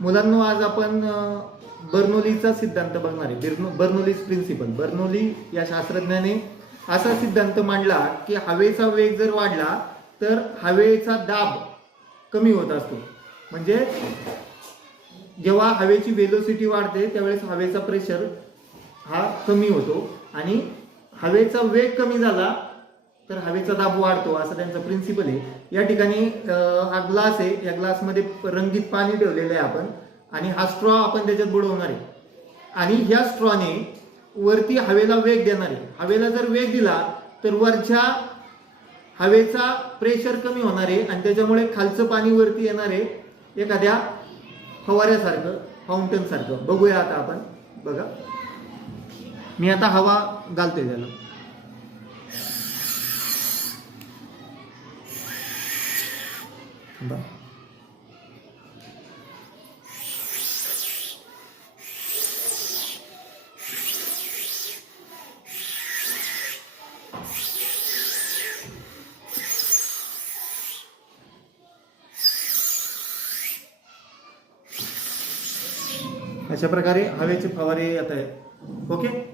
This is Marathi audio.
मुलांनो, आज आपण बर्नौलीचा सिद्धांत बघणार आहे. Bernoulli's principal. बर्नौली या शास्त्रज्ञाने असा सिद्धांत मांडला की हवेचा वेग जर वाढला तर हवेचा दाब कमी होत असतो. म्हणजे जेव्हा हवेची वेलोसिटी वाढते त्यावेळेस हवेचा प्रेशर हा कमी होतो आणि हवेचा वेग कमी झाला तर हवेचा दाब वाढतो, असं त्यांचा प्रिन्सिपल आहे. या ठिकाणी हा ग्लास आहे, या ग्लासमध्ये रंगीत पाणी ठेवलेलं आहे आपण, आणि हा स्ट्रॉ आपण त्याच्यात बुडवणार आहे आणि ह्या स्ट्रॉने वरती हवेला वेग देणार आहे. हवेला जर वेग दिला तर वरच्या हवेचा प्रेशर कमी होणार आहे आणि त्याच्यामुळे खालचं पाणी वरती येणार आहे, एखाद्या फवाऱ्यासारखं, फाउंटन सारखं. बघूया आता आपण. बघा, मी आता हवा घालतोय त्याला. अशा प्रकारे हवेचे फवारे येत आहेत. ओके.